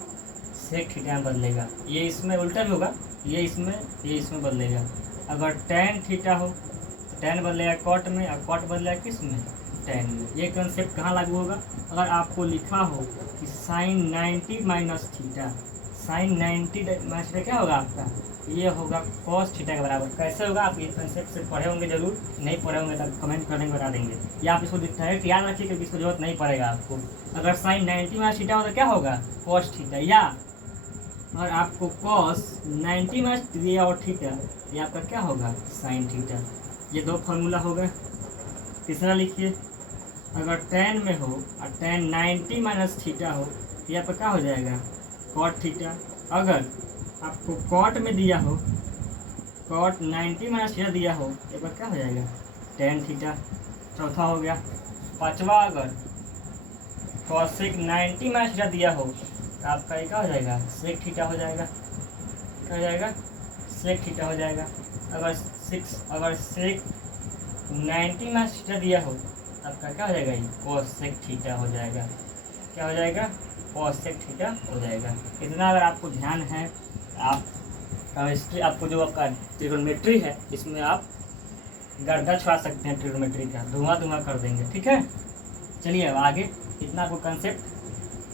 सेक थीटा में बदलेगा। ये इसमें उल्टा भी होगा, ये इसमें बदलेगा। अगर टैन थीटा हो तो टैन बदलेगा कॉट में, और कॉट बदलेगा किस में, टैन में। ये कंसेप्ट कहाँ लागू होगा, अगर आपको लिखा हो कि sine 90 minus theta, sine 90 minus theta क्या होगा आपका, ये होगा कॉस थीटा के बराबर। कैसे होगा, आप ये कंसेप्ट से पढ़े होंगे जरूर, नहीं पढ़े होंगे तो कमेंट करने में बता देंगे, या आप इसको डायरेक्ट याद रखिए क्योंकि इसको जरूरत नहीं पड़ेगा आपको। अगर साइन 90 माइनस थीटा हो तो क्या होगा कॉस थीटा, या और आपको कॉस 90 माइनस दिया और थीटा, ये आपका क्या होगा साइन थीटा। ये दो फार्मूला होगा। तीसरा लिखिए, अगर टैन में हो और टैन 90 माइनस थीटा हो तो यहाँ पर क्या हो जाएगा कॉट थीटा। अगर आपको कॉट में दिया हो, कॉट 90 माइनस थीटा दिया हो तो यहाँ पर क्या हो जाएगा टैन थीटा। चौथा हो गया। पांचवा, अगर कॉसेक 90 माइनस थीटा दिया हो तो आपका ये क्या हो जाएगा सेक थीटा हो जाएगा, क्या हो जाएगा सेक थीटा हो जाएगा। अगर सेक 90 माइनस थीटा दिया हो आपका क्या हो जाएगा, ये कॉसेक थीटा हो जाएगा, क्या हो जाएगा कॉसेक थीटा हो जाएगा। इतना अगर आपको ध्यान है, आप केमिस्ट्री आपको जो आपका ट्रिग्नोमेट्री है इसमें आप गर्दा छुड़ा सकते हैं, ट्रिग्नोमेट्री का धुआं कर देंगे। ठीक है, चलिए अब आगे। इतना आपको कंसेप्ट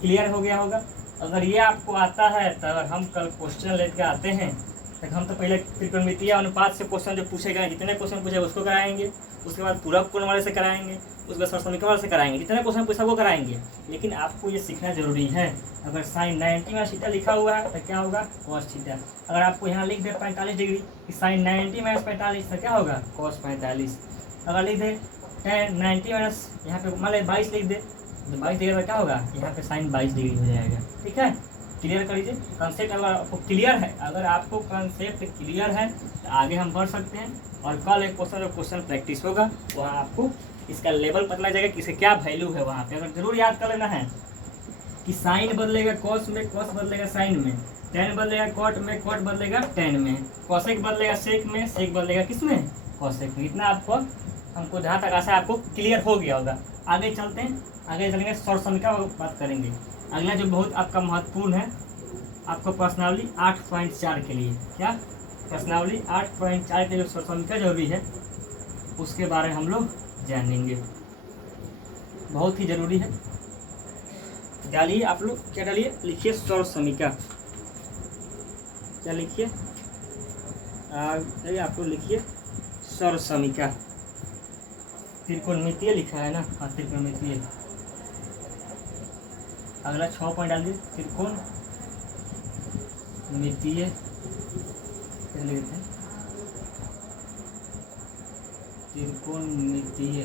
क्लियर हो गया होगा। अगर ये आपको आता है तो अगर हम कल क्वेश्चन लेकर आते हैं तो हम तो पहले त्रिकोणमितीय अनुपात से क्वेश्चन जो पूछे गए, जितने क्वेश्चन पूछे उसको कराएंगे, उसके बाद पूरक कोण वाले से कराएंगे, उसके बाद सरसमीकरण वाले से कराएंगे, जितने क्वेश्चन पूछा वो कराएंगे। लेकिन आपको ये सीखना जरूरी है। अगर साइन 90 माइनस थीटा लिखा हुआ है तो क्या होगा कॉस थीटा। अगर आपको यहाँ लिख दे 45 डिग्री कि साइन 90 माइनस 45 तो क्या होगा कॉस 45। अगर लिख दे 90 माइनस यहाँ पे मान लीजिए 22 लिख दे तो 22 डिग्री का क्या होगा यहाँ पे साइन 22 डिग्री हो जाएगा। ठीक है, क्लियर कर लीजिए कंसेप्ट। अगर आपको क्लियर है, अगर आपको कंसेप्ट क्लियर है तो आगे हम बढ़ सकते हैं। और कल एक क्वेश्चन प्रैक्टिस होगा, वहाँ आपको इसका लेवल पता लग जाएगा कि इसका क्या वैल्यू है। वहाँ पे अगर जरूर याद कर लेना है कि साइन बदलेगा कॉस में, कॉस बदलेगा साइन में, टेन बदलेगा कॉट में, कॉट बदलेगा टेन में, कॉसेक बदलेगा सेक में, सेक बदलेगा किस में कॉसेक में। इतना आपको हमको जहाँ तक आशा आपको क्लियर हो गया होगा। आगे चलते हैं, आगे चलेंगे सरसमीकरण का बात करेंगे। अगला जो बहुत आपका महत्वपूर्ण है, आपको प्रश्नावली 8.4 के लिए, क्या प्रश्नावली 8.4 के लिए सरसमीकरण जरूरी है उसके बारे में हम लोग जानेंगे, बहुत ही जरूरी है। डालिए आप लोग, क्या डालिए, लिखिए सरसमीकरण। क्या लिखिए, आप लोग लिखिए सरसमीकरण। त्रिकोणमितीय लिखा है ना, हाँ त्रिकोणमितीय। अगला 6 पॉइंट डाल दीजिए, त्रिकोणमितीय लिखते हैं, त्रिकोणमितीय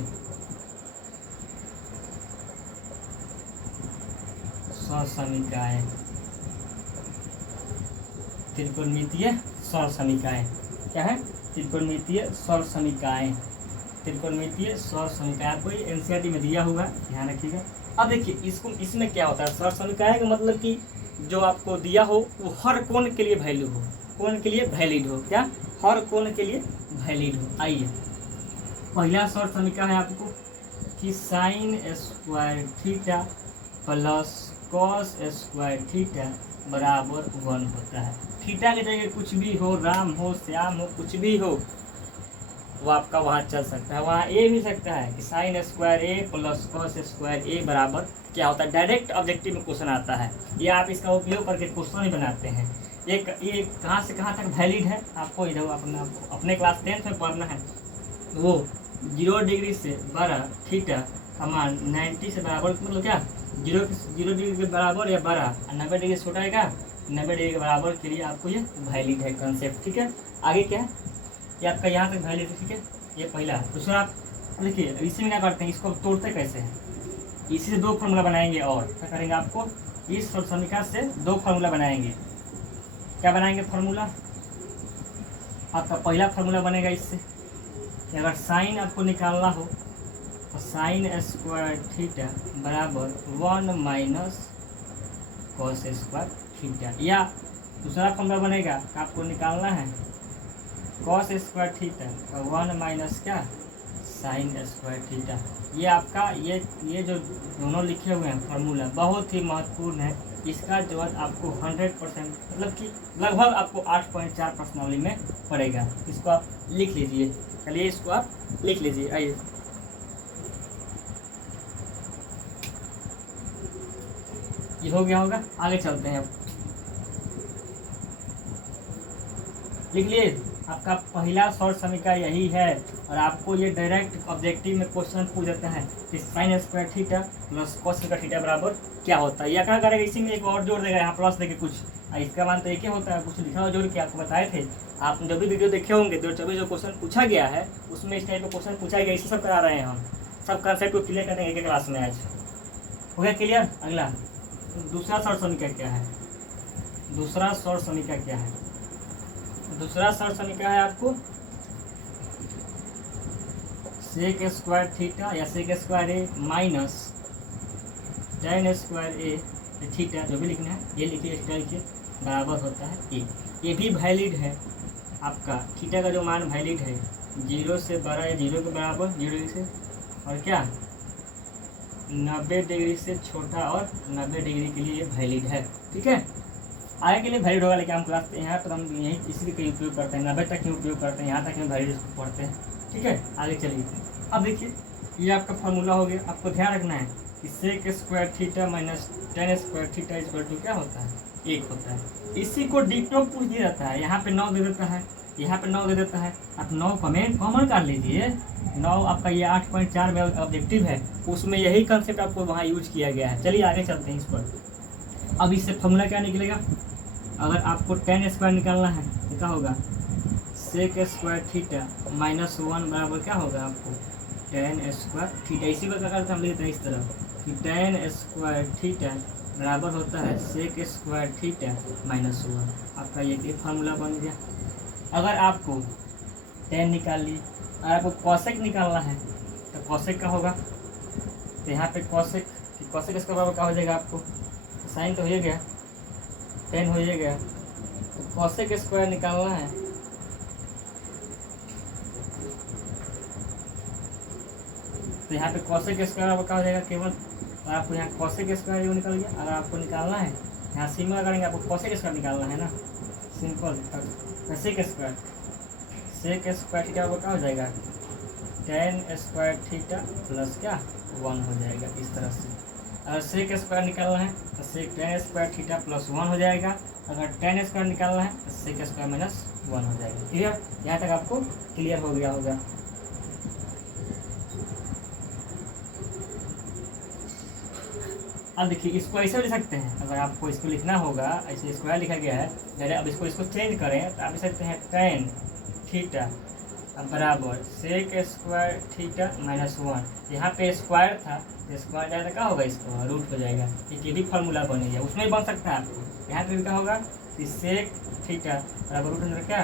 सरसमीकरण। त्रिकोणमितीय सरसमीकरण क्या है, त्रिकोणमितीय सरसमीकरण, त्रिकोणमितीय सरसमीकरण। आपको ये एनसीईआरटी में दिया हुआ, ध्यान रखिएगा। अब देखिए इसको, इसमें क्या होता है सरसमीकरण का मतलब कि जो आपको दिया हो वो हर कोण के लिए वैल्यू हो, कोण के लिए वैलिड हो, क्या हर कोण के लिए वैलिड हो। आइए पहला सरसमीकरण है आपको कि sine square theta plus cos square theta बराबर 1 होता है। थीटा की जगह कुछ भी हो, राम हो, श्याम हो, कुछ भी हो, वो आपका वहाँ चल सकता है। वहाँ ए भी सकता है कि साइन स्क्वायर ए प्लस कॉस स्क्वायर ए बराबर क्या होता है। डायरेक्ट ऑब्जेक्टिव में क्वेश्चन आता है, ये आप इसका उपयोग करके क्वेश्चन ही बनाते हैं। ये कहाँ से कहाँ तक वैलिड है आपको इधर अपने क्लास 10th में पढ़ना है। वो 0 डिग्री से बड़ा थीटा समान 90 से बराबर, मतलब क्या 0 डिग्री के बराबर या बड़ा, 90 डिग्री से छोटा है क्या, 90 डिग्री के बराबर के लिए आपको ये वैलिड है कंसेप्ट। ठीक है, आगे क्या है, ये आपका यहाँ तक वैलिड है। ठीक है, ये पहला। दूसरा आप देखिए इसी में क्या करते हैं, इसको तोड़ते कैसे हैं, इसी से 2 फार्मूला बनाएंगे। और क्या करेंगे, आपको इस समीकरण से 2 फार्मूला बनाएंगे। क्या बनाएंगे फार्मूला, आपका पहला फार्मूला बनेगा इससे कि अगर साइन आपको निकालना हो तो साइन स्क्वायर थीटा बराबर 1 माइनस कॉस स्क्वायर थीटा। या दूसरा फार्मूला बनेगा, आपको निकालना है कॉस स्क्वायर थीटा 1 माइनस क्या, साइन स्क्वायर थीटा। ये आपका ये जो दोनों लिखे हुए हैं फार्मूला बहुत ही महत्वपूर्ण है। इसका जवाब आपको 100% मतलब कि लगभग आपको 8.4 प्रश्नावली में पड़ेगा। इसको आप लिख लीजिए, चलिए इसको आप लिख लीजिए। आइए ये हो गया होगा, आगे चलते हैं। अब लिख लिए, आपका पहला शॉर्ट समीकरण यही है। और आपको ये डायरेक्ट ऑब्जेक्टिव में क्वेश्चन पूछ देता है कि sine square theta plus cos square theta बराबर क्या होता है। या क्या करेगा, इसी में एक और जोड़ देगा, यहाँ प्लस देके कुछ, इसका मान तो एक ही होता है, कुछ लिखा हुआ जोड़ के आपको बताए थे। आप जब भी वीडियो देखे होंगे 2024 जो क्वेश्चन पूछा गया है उसमें इस टाइप का क्वेश्चन पूछा गया, इसी सब करा रहे हैं हम। सब कंसेप्ट को क्लियर करेंगे एक क्लास में। आज हो गया क्लियर। अगला दूसरा शॉर्ट समीकरण क्या है, दूसरा शॉर्ट समीकरण क्या है, दूसरा शॉर्ट समीकरण है आपको सेक स्क्वायर थीटा या सेक स्क्वायर ए माइनस टेन स्क्वायर ए थीटा, जो भी लिखना है ये लिखिए, एक्स्ट्रा लिखिए, बराबर होता है ए। ये भी वैलिड है आपका, थीटा का जो मान वैलिड है 0 से बड़ा या 0 के बराबर, 0 डिग्री से, और क्या 90 डिग्री से छोटा और 90 डिग्री के लिए ये वैलिड है। ठीक है, आगे के लिए वैलिड होगा, लेकिन हम क्लास यहाँ पर हम यही इसी का उपयोग करते हैं, 90 तक ही उपयोग करते हैं, यहाँ तक हम वैलिड पढ़ते हैं। ठीक है, आगे चलिए। अब देखिए ये आपका फार्मूला हो गया। आपको ध्यान रखना है कि sec square theta minus tan square theta equal to क्या होता है, 1 होता है। इसी को डिटो पूछ दिया जाता है, यहाँ पे 9 दे देता है, यहाँ पे 9 दे देता है। आप 9 कॉमन कर लीजिए, 9 आपका ये 8.4 में ऑब्जेक्टिव है, उसमें यही कंसेप्ट आपको वहाँ यूज किया गया है। चलिए आगे चलते हैं इस पर। अब इससे फार्मूला क्या निकलेगा, अगर आपको टेन स्क्वायर निकालना है तो क्या होगा, सेक स्क्वायर थीटा माइनस 1 बराबर क्या होगा आपको टेन स्क्वायर थीटा। इसी को क्या करते हैं, हम लिखते हैं इस तरह कि टेन स्क्वायर थीटा बराबर होता है सेक स्क्वायर थीटा माइनस 1। आपका ये फार्मूला बन गया। अगर आपको टेन निकाल ली, अगर आपको कॉसेक निकालना है तो कॉसेक का होगा, तो यहाँ पे कॉसेक इसका बराबर क्या हो जाएगा, आपको साइन तो हो गया, टेन हो गया, तो कॉसेक स्क्वायर निकालना है तो यहाँ पे कॉसेक स्क्वायर क्या हो जाएगा, केवल आपको यहाँ कॉसेक स्क्वायर वो निकल गया। अगर आपको निकालना है यहाँ सिंपल करेंगे, आपको कॉसेक स्क्वायर निकालना है ना, सिंपल सेक स्क्वायर थीटा वो क्या हो जाएगा, टेन स्क्वायर थीटा प्लस क्या 1 हो जाएगा। इस तरह से अगर सेक स्क्वायर निकालना है तो सेक टेन स्क्वायर थीटा प्लस 1 हो जाएगा। अगर टेन स्क्वायर निकालना है तो सेक स्क्वायर माइनस 1 हो जाएगा। क्लियर, यहाँ तक आपको क्लियर हो गया होगा। अब देखिए इसको ऐसे लिख सकते हैं, अगर आपको इसको लिखना होगा, ऐसे स्क्वायर लिखा गया है, जैसे अब इसको चेंज करें तो आप लिख सकते हैं टेन थीटा अब बराबर सेक स्क्वायर थीटा माइनस 1। यहाँ पे स्क्वायर था तो स्क्वायर जाएगा क्या होगा, इसको रूट हो जाएगा। ये भी फार्मूला बनेगा, उसमें भी बन सकता है आपको। यहाँ पे भी क्या होगा कि सेक थीटा बराबर रूट अंदर क्या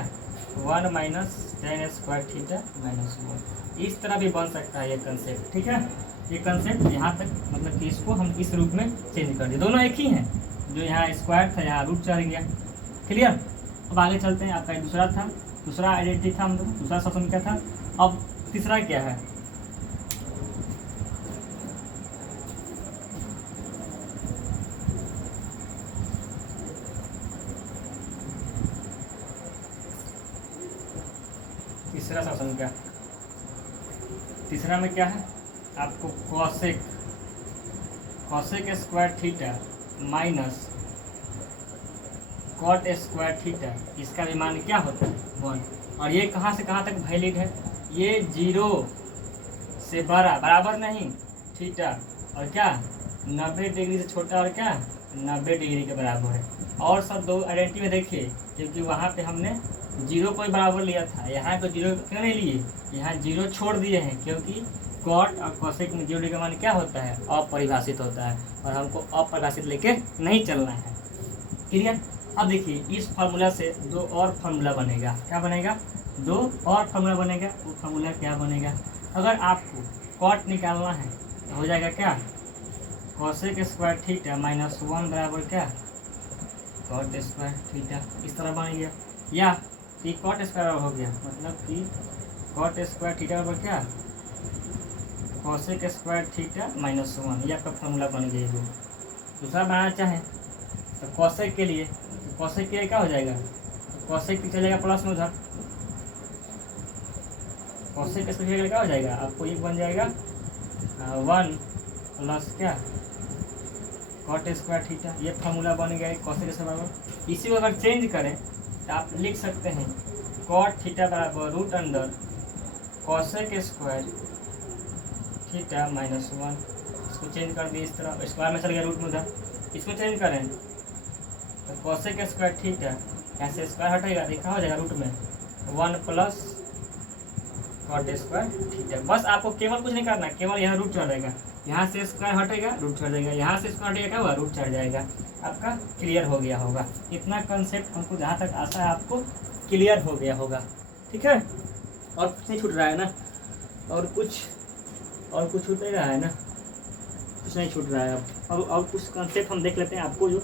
1 minus tan square theta minus 1। इस तरह भी बन सकता है ये कंसेप्ट। ठीक है, ये कंसेप्ट यहाँ तक, मतलब कि इसको हम इस रूप में चेंज कर दिए, दोनों एक ही हैं। जो यहाँ स्क्वायर था यहाँ रूट चढ़ गया। क्लियर, अब आगे चलते हैं। आपका दूसरा था, दूसरा आइडेंटिटी था, हम लोग दूसरा सवाल क्या था। अब तीसरा क्या है, तीसरा सवाल क्या, तीसरा में क्या है आपको cosec square theta minus cot square theta, इसका भी मान क्या होता है 1। और ये कहाँ से कहाँ तक वैलिड है, ये 0 से बराबर नहीं थीटा और क्या 90 डिग्री से छोटा और क्या 90 डिग्री के बराबर है। और सब दो आइडेंटिटी में देखिए, क्योंकि वहाँ पे हमने 0 को ही बराबर लिया था, यहाँ तो 0 क्यों नहीं लिए, यहाँ 0 छोड़ दिए हैं, क्योंकि कॉट और कोसेक में 0 डिग्री का मान क्या होता है अपरिभाषित होता है, और हमको अपरिभाषित लेके नहीं चलना है। क्लियर। अब देखिए इस फार्मूला से दो और फार्मूला बनेगा, क्या बनेगा, दो और फार्मूला बनेगा। वो फार्मूला क्या बनेगा, अगर आपको कॉट निकालना है तो हो जाएगा क्या कोसेक स्क्वायर थीटा माइनस 1 बराबर क्या कॉट स्क्वायर थीटा, इस तरह बन गया। या कि कॉट स्क्वायर हो गया, मतलब कि कॉट स्क्वायर थीटा बराबर क्या कोसेक स्क्वायर थीटा माइनस 1, ये आपका फार्मूला बन गया। दूसरा बनाना चाहें तो कोसेक के लिए, तो कोसेक के लिए क्या हो जाएगा, तो कोसेक की चलेगा प्लस में उधर, कोसेक स्क्वायर के लिए क्या हो जाएगा आपको ये बन जाएगा 1 प्लस क्या कॉट स्क्वायर थीटा, ये फार्मूला बन गया कोसेक स्क्वायर बराबर। इसी को अगर चेंज करें तो आप लिख सकते हैं कॉट थीटा बराबर root under cosec square theta minus 1। इसको चेंज कर दिए इस तरह, स्क्वायर में चल गया रूट में उधर, इसको चेंज करें तो कोसेक स्क्वायर थीटा, यहाँ से स्क्वायर हटेगा देखा हो जाएगा रूट में 1 प्लस कॉट स्क्वायर थीटा। बस आपको केवल कुछ नहीं करना, केवल यहाँ रूट चढ़ जाएगा, यहाँ से स्क्वायर हटेगा रूट चढ़ जाएगा, यहाँ से स्क्वायर हटेगा क्या हुआ रूट चढ़ जाएगा। आपका क्लियर हो गया होगा, इतना कंसेप्ट हमको जहाँ तक आशा है आपको क्लियर हो गया होगा। ठीक है, और कुछ नहीं छूट रहा है ना, और कुछ छूट नहीं रहा है ना, कुछ नहीं छूट रहा है। अब और कुछ कंसेप्ट हम देख लेते हैं। आपको जो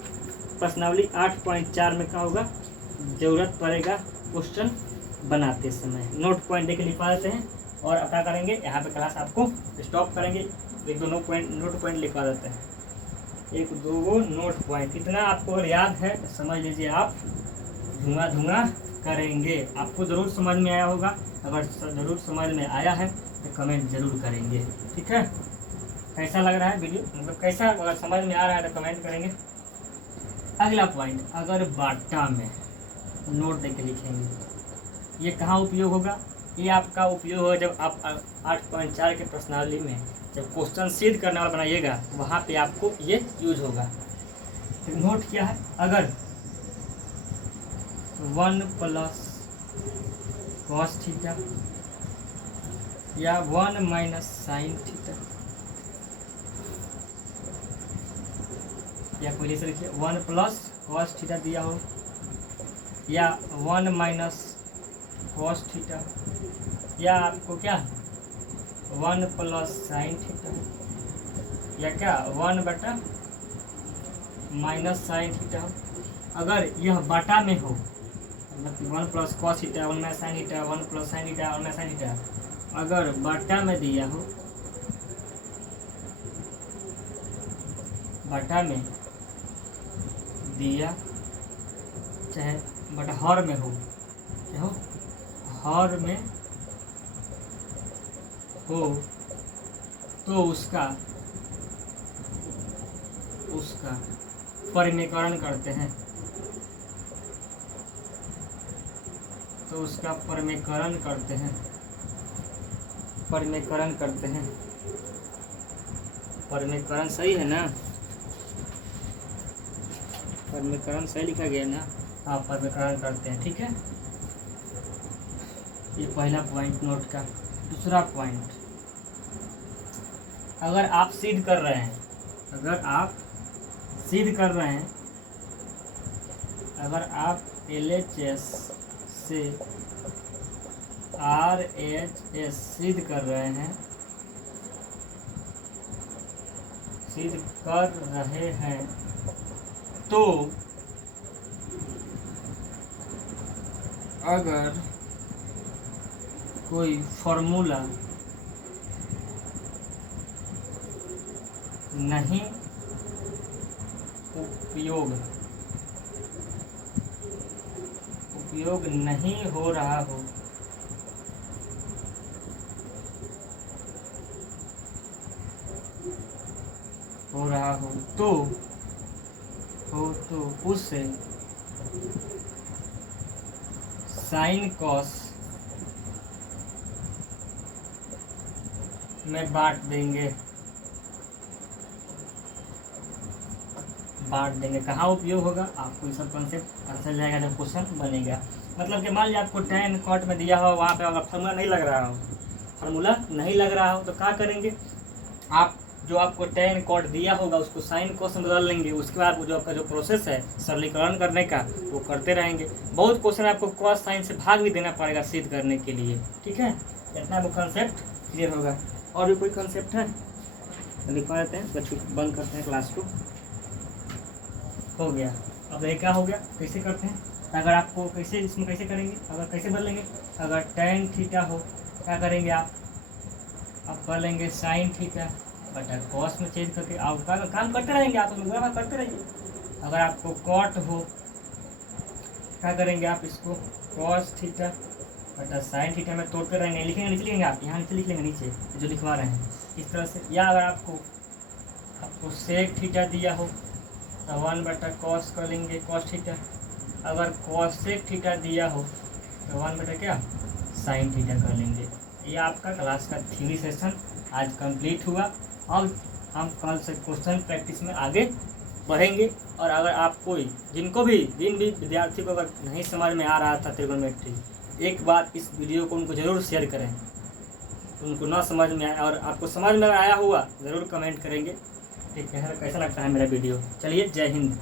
प्रश्नावली 8.4 में क्या होगा ज़रूरत पड़ेगा क्वेश्चन बनाते समय, नोट पॉइंट देके लिखवा देते हैं और अब क्या करेंगे यहाँ पे क्लास आपको स्टॉप करेंगे, एक दो नोट पॉइंट लिखवा देते हैं, एक दो नोट पॉइंट। इतना आपको अगर याद है तो समझ लीजिए आप धुआं करेंगे, आपको ज़रूर समझ में आया होगा। अगर ज़रूर समझ में आया है तो कमेंट ज़रूर करेंगे। ठीक है, कैसा लग रहा है वीडियो, मतलब कैसा, अगर समझ में आ रहा है तो कमेंट करेंगे। अगला पॉइंट, अगर बाटा में नोट देके लिखेंगे, ये कहाँ उपयोग होगा, ये आपका उपयोग होगा जब आप 8.4 के प्रश्नावली में जब क्वेश्चन सिद्ध करने वाला बनाइएगा, वहाँ पे आपको ये यूज होगा। तो नोट क्या है, अगर 1 प्लस कॉस थीटा या 1 माइनस साइन थीटा, या पहले से लिखिए 1 प्लस कॉस थीटा दिया हो या 1 माइनस कॉस थीटा, या आपको क्या 1 प्लस साइन थीटा, या क्या 1 बटा माइनस साइन थीटा। अगर यह बटा में हो, मतलब 1 plus cos theta 1 minus sine theta 1 plus sine theta 1 minus sine theta, अगर बटा में दिया हो, बटा में दिया चाहे बटा हर में हो, क्या हो हर में हो, तो उसका परिमेयकरण करते हैं, तो उसका परिमेयकरण करते हैं, परिमेयकरण सही है ना, परिमेयकरण सही लिखा गया ना, हाँ परिमेयकरण करते हैं। ठीक है, ये पहला पॉइंट नोट का। दूसरा पॉइंट, अगर आप सिद्ध कर रहे हैं, अगर आप LHS से RHS सिद्ध कर रहे हैं तो अगर कोई फॉर्मूला नहीं उपयोग नहीं हो रहा हो हो रहा हो तो उससे साइन कॉस में बांट देंगे। कहाँ उपयोग होगा, आपको ये सब कॉन्सेप्ट पता चल जाएगा जब क्वेश्चन बनेगा। मतलब कि मान लिया आपको tan cot में दिया हो, वहाँ पे अगर फार्मूला नहीं लग रहा हो तो क्या करेंगे आप, जो आपको tan cot दिया होगा उसको साइन cos में बदल लेंगे। उसके बाद जो आपका जो प्रोसेस है सरलीकरण करने का वो करते रहेंगे। बहुत क्वेश्चन आपको cos साइन से भाग भी देना पड़ेगा सिद्ध करने के लिए, ठीक है। इतना वो कॉन्सेप्ट क्लियर होगा। और भी कोई कॉन्सेप्ट है तो लिखवा देते हैं, बच्चों बंद करते हैं क्लास को। हो गया। अब ये क्या हो गया, कैसे करते हैं, अगर आपको कैसे इसमें कैसे करेंगे, अगर कैसे बदलेंगे, अगर tan थीटा हो क्या करेंगे आप बदलेंगे sin थीटा बटा cos में चेंज करके आप काम करते रहेंगे, आप लोग करते रहिए। अगर आपको cot हो क्या करेंगे आप इसको cos थीटा बटा sin थीटा में तोड़ते रहेंगे, लिखेंगे नीचे लिखेंगे आप, यहाँ नीचे लिख लेंगे, नीचे जो लिखवा रहे हैं इस तरह से। या अगर आपको sec थीटा दिया हो तो 1 बटा cos कर लेंगे cos थीटा। अगर cosec थीटा दिया हो तो 1 बटा क्या sin थीटा कर लेंगे। ये आपका क्लास का थ्योरी सेशन आज कंप्लीट हुआ। अब हम कल से क्वेश्चन प्रैक्टिस में आगे बढ़ेंगे। और अगर आप जिन भी विद्यार्थी को अगर नहीं समझ में आ रहा था त्रिकोणमिति, एक बार इस वीडियो को उनको ज़रूर शेयर करें। उनको ना समझ में आया और आपको समझ में आया हुआ ज़रूर कमेंट करेंगे। ठीक है, कैसा लगता है मेरा वीडियो। चलिए, जय हिंद।